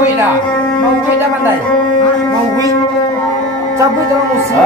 wih dah. Mau wih dah pandai. Mau wi. Cabut orang musik.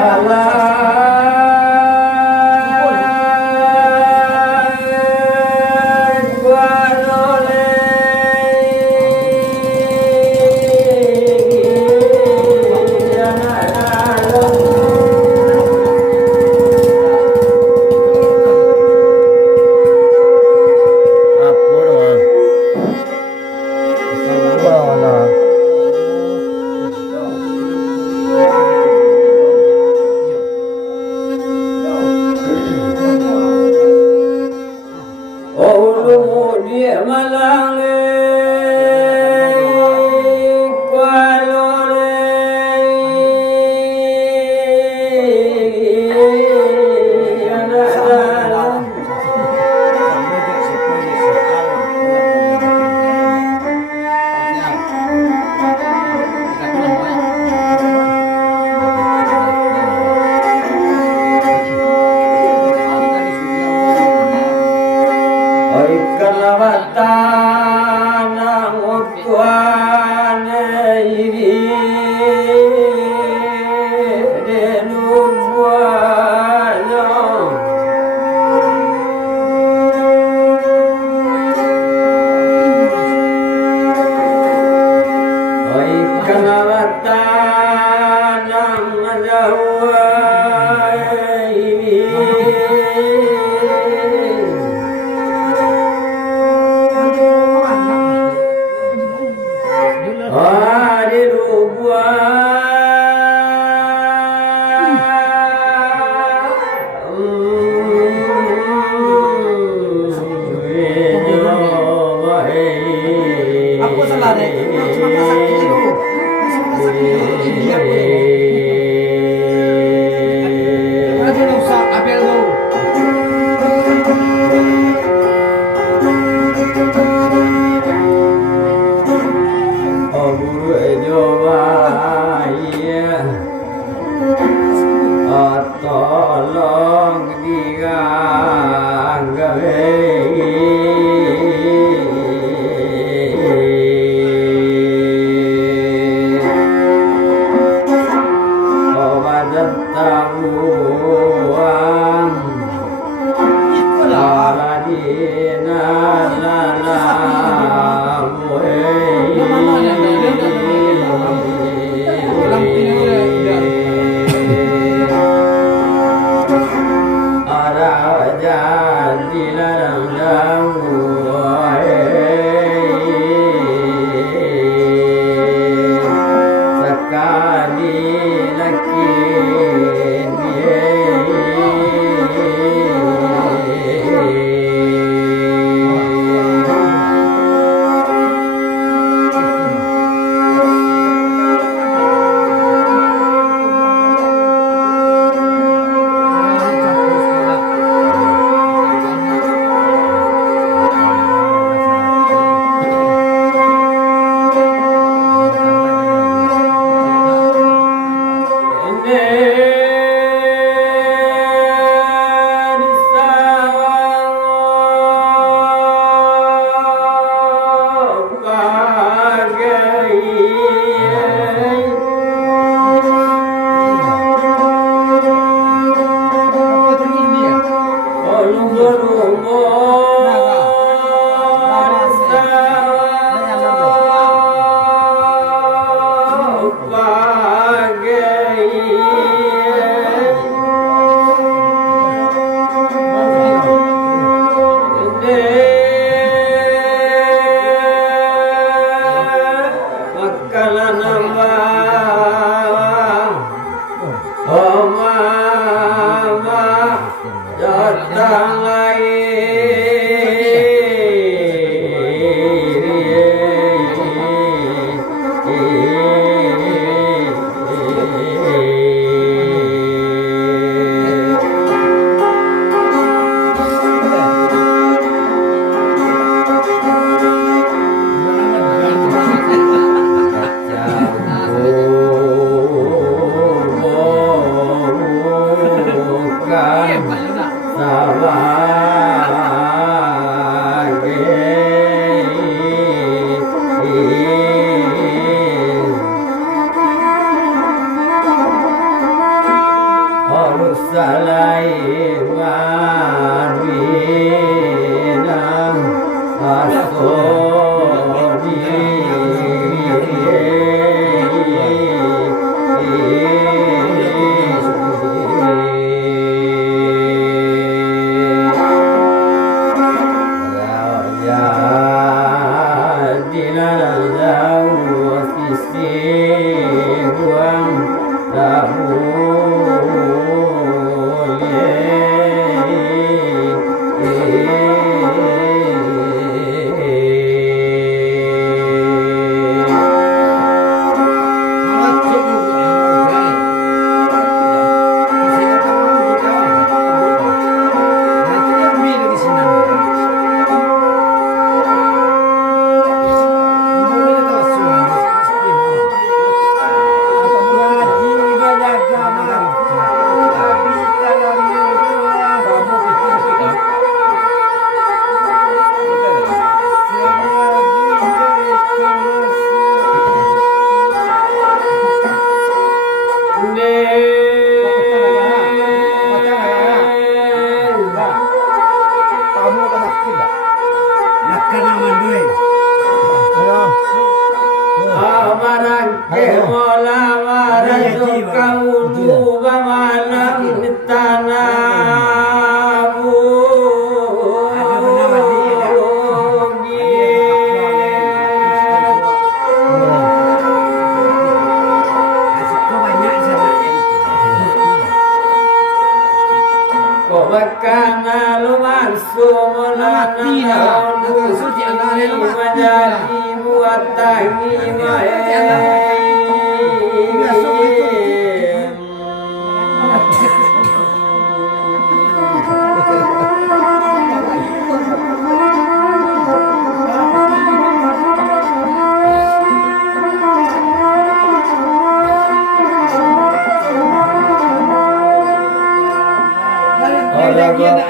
jadi buat tangi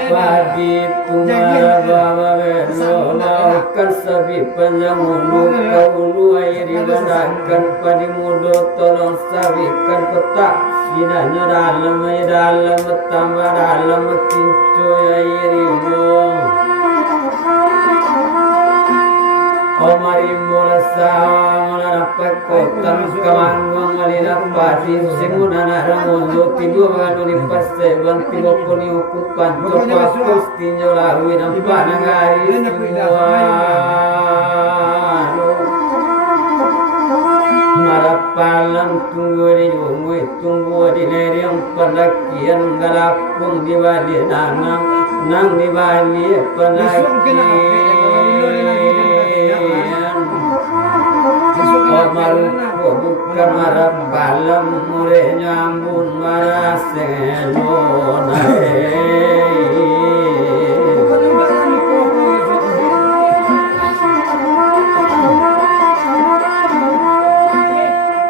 pagi tumara baba laukan sabi panjangulu kaulu airi badakan padi mudo tolong sabikan petak sinanya dalam tambah dalam kincoy airi mo Omari mula sama narapat kotam kamangwang malina pati simuna naramondo tigo mangano ni paseban tigo poni ukupan to papos tinyo lawi ng panangari marapalang tunggu di jumui tunggu di lereng palakian galapung di bali nanang nang di bali palakian Maruko bukan marah balam mure nyambun marah senona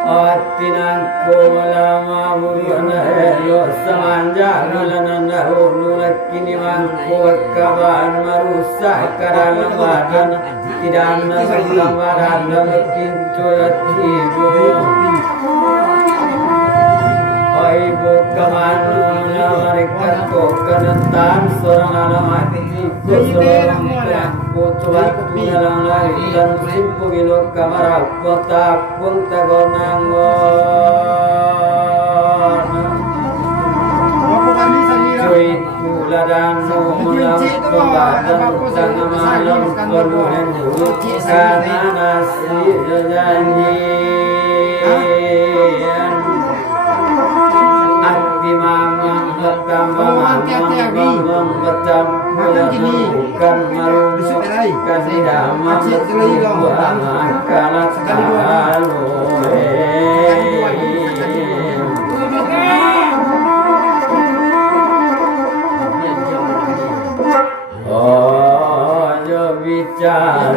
Atinan ko lama muruna yo samanja nalana nulak kini mangko kaban marusak karana badan tidak ada gambaran dalam coyatibo Ibu kemana mereka kokentan seorang alamat ikut seorang pelaku tuan dalam lari dan simpu gilo kamar kota pun tagonangon cuit dan mulam pembadan tengah malam penuh dulu karena nasi janjian Ati mamang bertambah mamang bercampur bukan marumbukan damang buang akalat bicara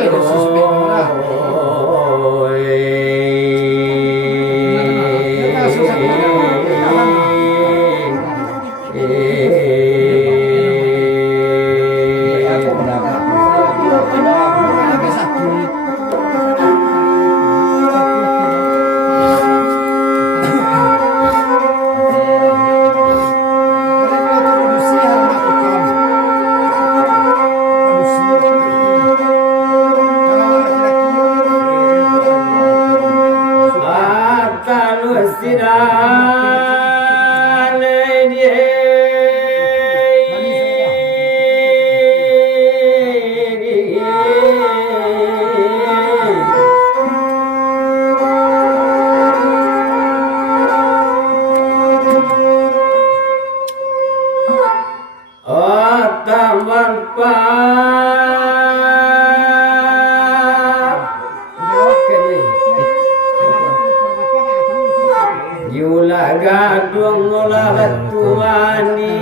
gadung mula batuani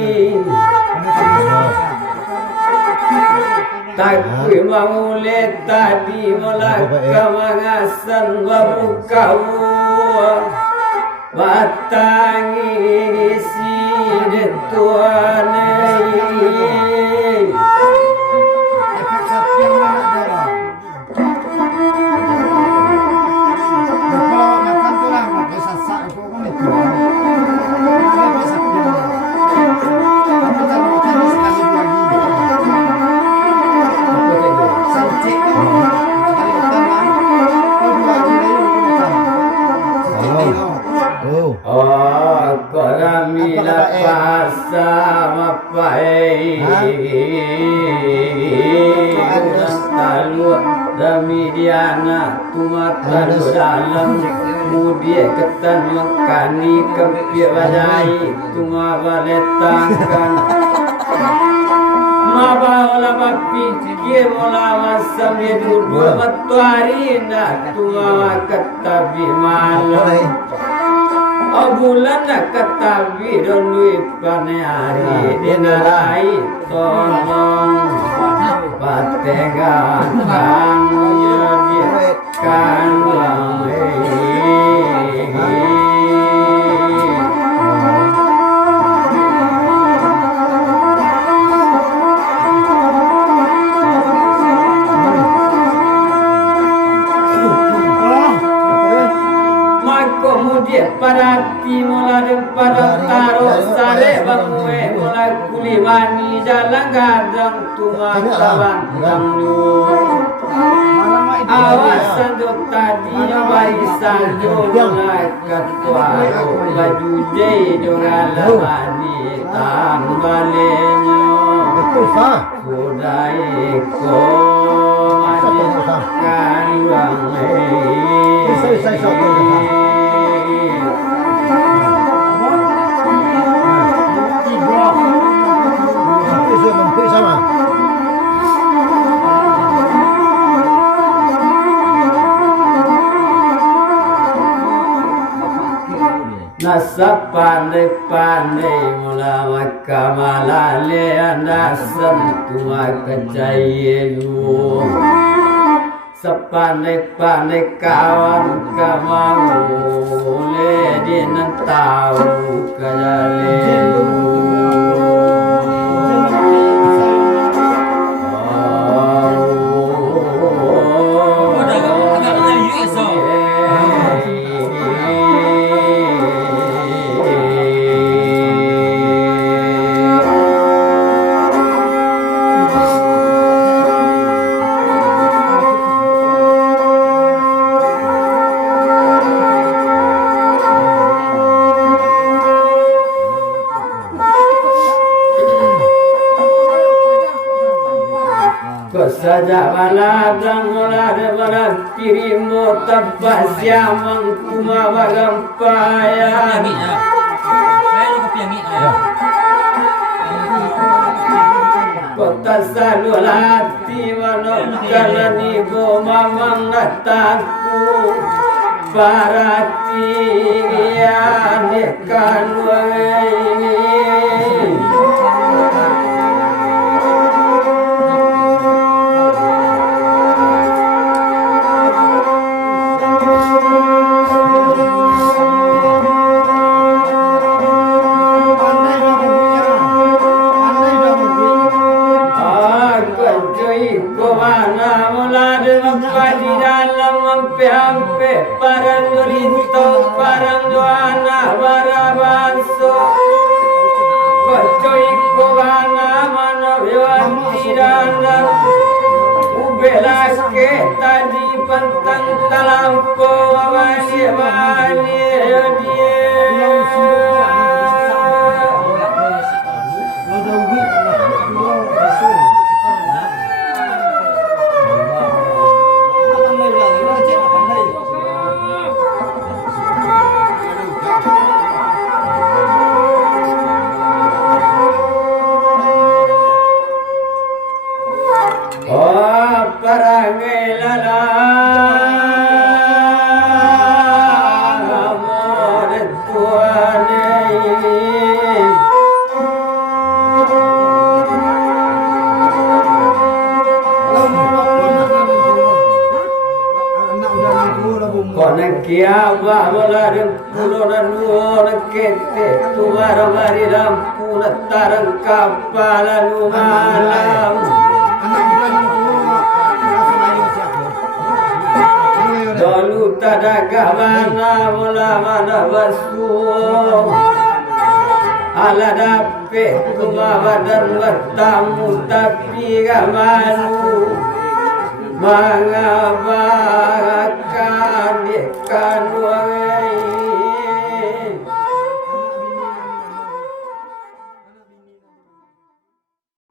takwi maule tadi mula kamangasan babukau batangi isi detuanai Damidiana tumatan dalam mudia ketan mekani kempir badai tuma baletangkan Mabaula mapikir mula masa duduk matuari na tua katabi malam bulan na katabi donui paneari dinarai tolong pategan kannya kan parati mula pada taruh sare bangwe mula kuliwani jalan gadang tua tabang awasan do tadi barisan do mula ketua baju jai do galamani tambalenyo budai ko majikan wangi Nasa pandai-pandai mula makamalale anasam tua kecayelu sepandai-pandai kawan kamule dinan tahu kajalelu saja baladang mulade balang kirimu tabas yamang kuma bagang paya kota salulati manokkalani bo mamang nataku parati anekan parang rito parang doana barabanso kocoy ko bana manawiwan tirana ubelake tadi pantang talampo awasi bani dia Kia bawa pulau dan luar kete tuar mari lampu tarang kapal lalu malam dulu tada gavana mula mana basuh ala dape kumawa dan bertamu tapi gamalu mengabaikan ikan